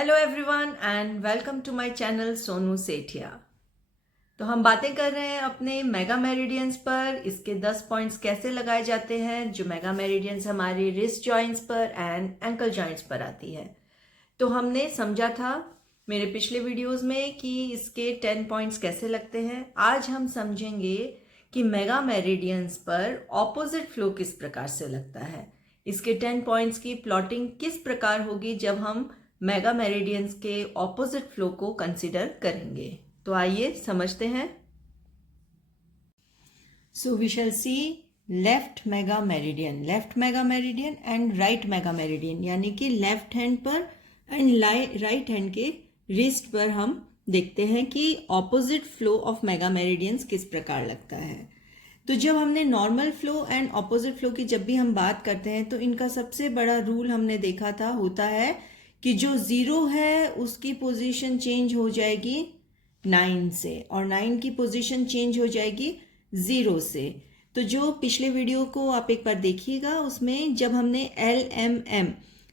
Hello everyone and welcome to my channel Sonu Sethia. तो हम बातें कर रहे हैं अपने मेगा मेरिडियंस पर, इसके 10 पॉइंट्स कैसे लगाए जाते हैं जो मेगा मेरिडियंस हमारी रिस्ट जॉइंट्स पर एंड एंकल जॉइंट्स पर आती है। तो हमने समझा था मेरे पिछले वीडियोस में कि इसके 10 पॉइंट्स कैसे लगते हैं। आज हम समझेंगे कि मेगा मेरिडियंस पर ऑपोजिट फ्लो किस प्रकार से लगता है। इसके 10 पॉइंट्स की प्लॉटिंग किस प्रकार होगी जब हम मेगा मेरिडियंस के ऑपोजिट फ्लो को कंसिडर करेंगे। तो आइए समझते हैं। So we shall see left mega meridian and right mega meridian, यानी कि लेफ्ट हैंड पर एंड राइट हैंड के रिस्ट पर हम देखते हैं कि opposite flow of mega meridians किस प्रकार लगता है। तो जब हमने normal flow and opposite flow की जब भी हम बात करते हैं तो इनका सबसे बड़ा रूल हमने देखा था होता है कि जो 0 है उसकी पोजीशन चेंज हो जाएगी 9 से और 9 की पोजीशन चेंज हो जाएगी 0 से। तो जो पिछले वीडियो को आप एक बार देखिएगा, उसमें जब हमने LMM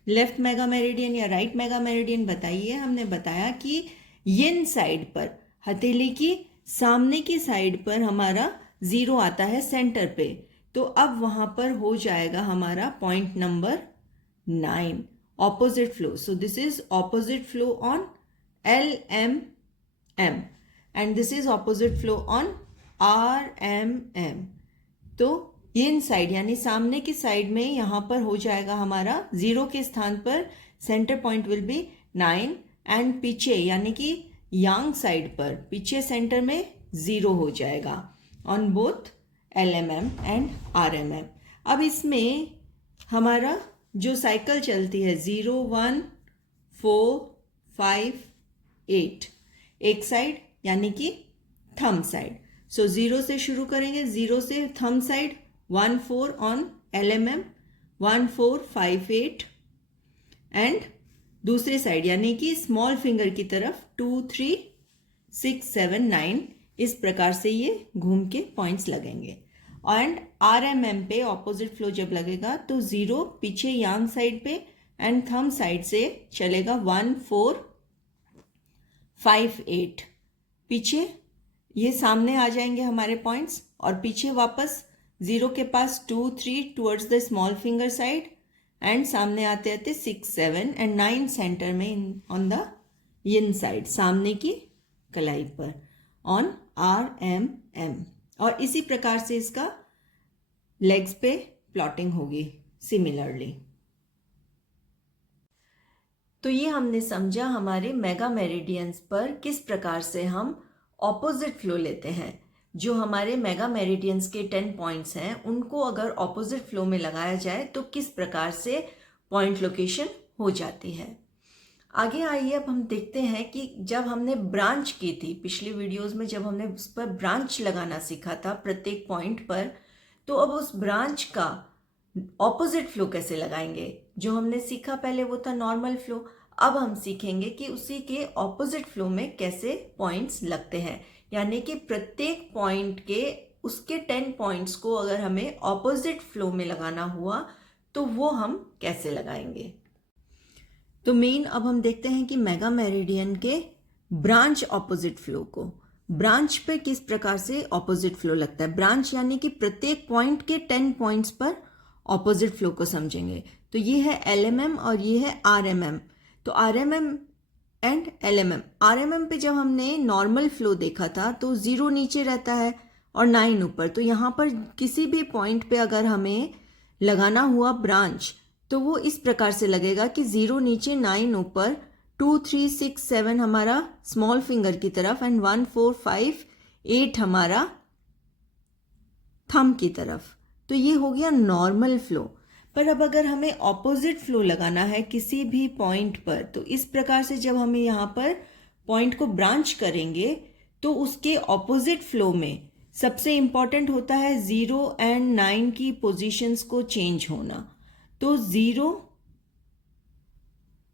लेफ्ट मेगा मेरिडियन या राइट मेगा मेरिडियन बताइए, हमने बताया कि यिन साइड पर हथेली की सामने की साइड पर हमारा 0 आता है सेंटर पे। तो अब वहां पर हो जाएगा हमारा point number 9 opposite flow. So this is opposite flow on LMM and this is opposite flow on RMM. तो इन साइड यानी सामने की साइड में यहाँ पर हो जाएगा हमारा 0 के स्थान पर centre point will be 9 and पीछे यानी कि यांग साइड पर पीछे सेंटर में 0 हो जाएगा on both LMM and RMM। अब इसमें हमारा जो साइकिल चलती है 0 1 4 5 8 एक साइड यानी कि थंब साइड। सो 0 से शुरू करेंगे, 0 से thumb side 1 4 on LMM 1 4 5 8 and दूसरे साइड यानी कि स्मॉल फिंगर की तरफ 2 3 6 7 9। इस प्रकार से ये घूम के पॉइंट्स लगेंगे। एंड RMM पे ऑपोजिट फ्लो जब लगेगा तो 0 पीछे यांग साइड पे एंड थंब साइड से चलेगा 1 4 5 8। पीछे ये सामने आ जाएंगे हमारे पॉइंट्स और पीछे वापस 0 के पास 2 3 towards the small finger side and सामने आते आते 6 7 एंड 9 सेंटर में ऑन द यिन साइड सामने की कलाई पर ऑन RMM। और इसी प्रकार से इसका लेग्स पे प्लॉटिंग होगी सिमिलरली। तो ये हमने समझा हमारे मेगा मेरिडियंस पर किस प्रकार से हम ऑपोजिट फ्लो लेते हैं। जो हमारे मेगा मेरिडियंस के 10 पॉइंट्स हैं उनको अगर ऑपोजिट फ्लो में लगाया जाए तो किस प्रकार से पॉइंट लोकेशन हो जाती है। आगे आइए अब हम देखते हैं कि जब हमने ब्रांच की थी पिछली वीडियोस में, जब हमने उस पर ब्रांच लगाना सीखा था प्रत्येक पॉइंट पर, तो अब उस ब्रांच का ऑपोजिट फ्लो कैसे लगाएंगे। जो हमने सीखा पहले वो था नॉर्मल फ्लो, अब हम सीखेंगे कि उसी के ऑपोजिट फ्लो में कैसे पॉइंट्स लगते हैं। यानी कि प्रत्येक पॉइंट के उसके 10 पॉइंट्स को अगर हमें ऑपोजिट फ्लो में लगाना हुआ तो वो हम कैसे लगाएंगे। तो मेन अब हम देखते हैं कि मेगा मेरिडियन के ब्रांच ऑपोजिट फ्लो को, ब्रांच पे किस प्रकार से ऑपोजिट फ्लो लगता है। ब्रांच यानी कि प्रत्येक पॉइंट के 10 पॉइंट्स पर ऑपोजिट फ्लो को समझेंगे। तो ये है LMM और ये है RMM। तो RMM एंड LMM, RMM पे जब हमने नॉर्मल फ्लो देखा था तो 0 नीचे रहता है और 9 ऊपर। तो यहाँ पर किसी भी पॉइंट पे अगर हमें लगाना हुआ ब्रांच तो वो इस प्रकार से लगेगा कि 0 नीचे 9 ऊपर, 2 3 6 7 हमारा स्मॉल फिंगर की तरफ एंड 1 4 5 8 हमारा थंब की तरफ। तो ये हो गया नॉर्मल फ्लो। पर अब अगर हमें ऑपोजिट फ्लो लगाना है किसी भी पॉइंट पर तो इस प्रकार से जब हमें यहाँ पर पॉइंट को ब्रांच करेंगे तो उसके ऑपोजिट फ्लो में सबसे इंपॉर्टेंट होता है 0 एंड 9 की पोजीशंस को चेंज होना। तो 0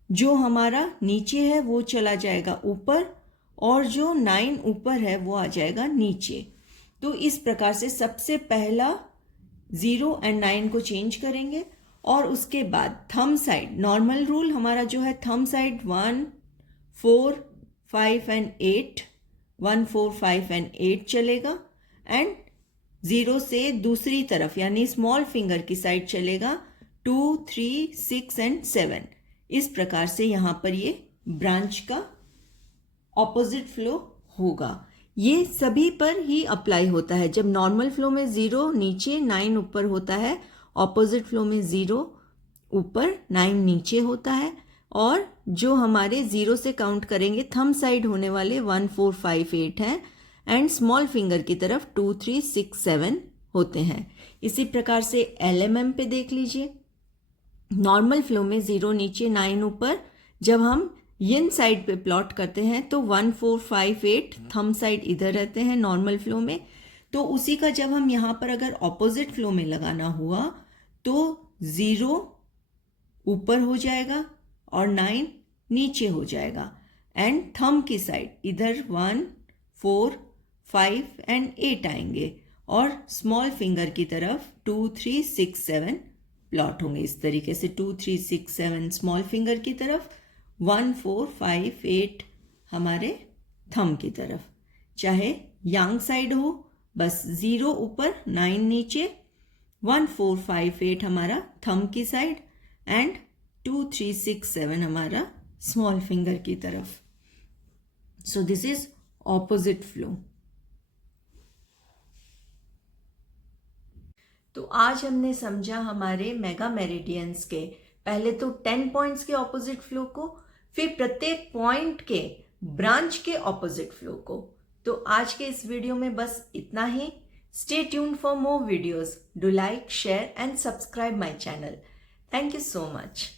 जो हमारा नीचे है वो चला जाएगा ऊपर और जो 9 ऊपर है वो आ जाएगा नीचे। तो इस प्रकार से सबसे पहला 0 एंड 9 को चेंज करेंगे और उसके बाद थंब साइड, नॉर्मल रूल हमारा जो है थंब साइड 1 4, 5 एंड 8, 1, 4, 5 एंड 8 चलेगा, एंड 0 से दूसरी तरफ यानी स्मॉल फिंगर की साइड चलेगा 2, 3, 6 एंड 7। इस प्रकार से यहाँ पर ये ब्रांच का ऑपोजिट फ्लो होगा। ये सभी पर ही अप्लाई होता है। जब नॉर्मल फ्लो में 0 नीचे 9 ऊपर होता है, ऑपोजिट फ्लो में 0 ऊपर 9 नीचे होता है, और जो हमारे 0 से काउंट करेंगे थंब साइड होने वाले 1, 4, 5, 8 हैं, एंड स्मॉल फिंगर की तरफ 2, 3, 6, 7 होते हैं। इसी प्रकार से LMM पे देख लीजिए। नॉर्मल फ्लो में 0 नीचे 9 ऊपर, जब हम यिन साइड पे प्लॉट करते हैं तो 1, 4, 5, 8 थंब साइड इधर रहते हैं नॉर्मल फ्लो में। तो उसी का जब हम यहाँ पर अगर ऑपोजिट फ्लो में लगाना हुआ तो 0 ऊपर हो जाएगा और 9 नीचे हो जाएगा, एंड थंब की साइड इधर 1, 4, 5 एंड 8 आएंगे, और स्मॉल फिंगर की तरफ 2, 3, 6, 7 प्लॉट होंगे। इस तरीके से 2, 3, 6, 7 स्मॉल फिंगर की तरफ, 1, 4, 5, 8 हमारे थंब की तरफ। चाहे यंग साइड हो, बस 0 ऊपर 9 नीचे, 1, 4, 5, 8 हमारा थंब की साइड, एंड 2, 3, 6, 7 हमारा स्मॉल फिंगर की तरफ। So this is opposite flow. तो आज हमने समझा हमारे मेगा मेरिडियंस के पहले तो 10 पॉइंट्स के ऑपोजिट फ्लो को, फिर प्रत्येक पॉइंट के ब्रांच के ऑपोजिट फ्लो को। तो आज के इस वीडियो में बस इतना ही। Stay tuned for more videos. Do like, share and subscribe my channel. Thank you so much.